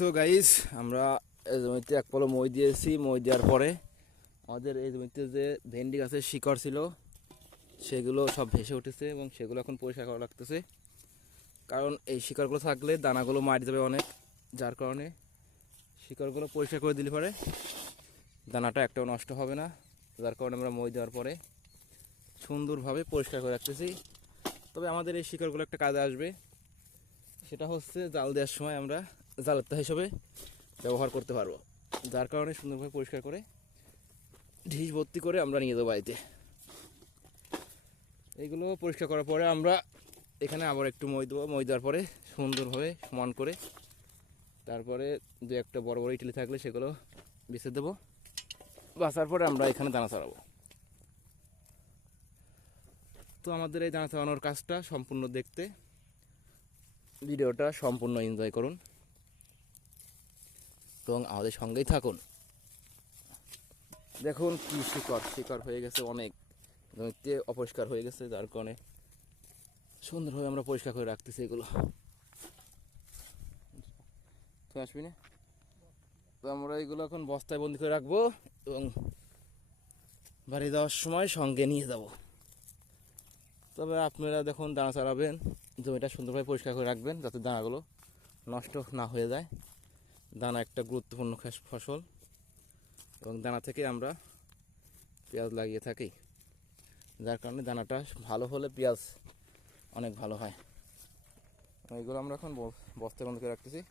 So guys আমরা এই জমিতে এক পলো মই দিয়েছি। মই দেওয়ার পরে আমাদের এই জমিতে যে ভেন্ডি গাছের শিকড় ছিল, সেগুলো সব ভেসে উঠেছে এবং সেগুলো এখন পরিষ্কার করা লাগতেছে। কারণ এই শিকড়গুলো থাকলে দানাগুলো মারি যাবে অনেক, যার কারণে শিকড়গুলো পরিষ্কার করে দিলে পরে দানাটা একটাও নষ্ট হবে না। যার কারণে আমরা মই দেওয়ার পরে সুন্দরভাবে পরিষ্কার করে রাখতেছি। তবে আমাদের এই শিকড়গুলো একটা কাজে আসবে। সেটা হচ্ছে জাল দেওয়ার সময় আমরা জালতা হিসেবে ব্যবহার করতে পারব। যার কারণে সুন্দরভাবে পরিষ্কার করে ঢিস ভর্তি করে আমরা নিয়ে যাব বাড়িতে। এইগুলো পরিষ্কার করার পরে আমরা এখানে আবার একটু মই দেবো। মই দেওয়ার পরে সুন্দরভাবে সমান করে তারপরে দু একটা বড় বড় ইটলি থাকলে সেগুলো বেছে দেবো। বাছার পরে আমরা এখানে দানা ছড়াবো। তো আমাদের এই দানা ছড়ানোর কাজটা সম্পূর্ণ দেখতে। ভিডিওটা সম্পূর্ণ এনজয় করুন। এবং আমাদের সঙ্গেই থাকুন। দেখুন কি শিকড় শিকড় হয়ে গেছে অনেক। জমিতে অপরিষ্কার হয়ে গেছে, যার কারণে সুন্দরভাবে আমরা পরিষ্কার করে রাখতেছি এগুলো। তো আসবি না? তো আমরা এগুলো এখন বস্তায় বন্দি করে রাখব এবং বাড়ি যাওয়ার সময় সঙ্গে নিয়ে যাব। তবে আপনারা দেখুন দানা চালাবেন জমিটা সুন্দরভাবে পরিষ্কার করে রাখবেন যাতে দানাগুলো নষ্ট না হয়ে যায়। দানা একটা গুরুত্বপূর্ণ ফসল এবং দানা থেকে আমরা পেঁয়াজ লাগিয়ে থাকি। যার কারণে দানাটা ভালো হলে পেঁয়াজ অনেক ভালো হয়। এগুলো আমরা এখন বস্তায় বন্ধ করে রাখতেছি।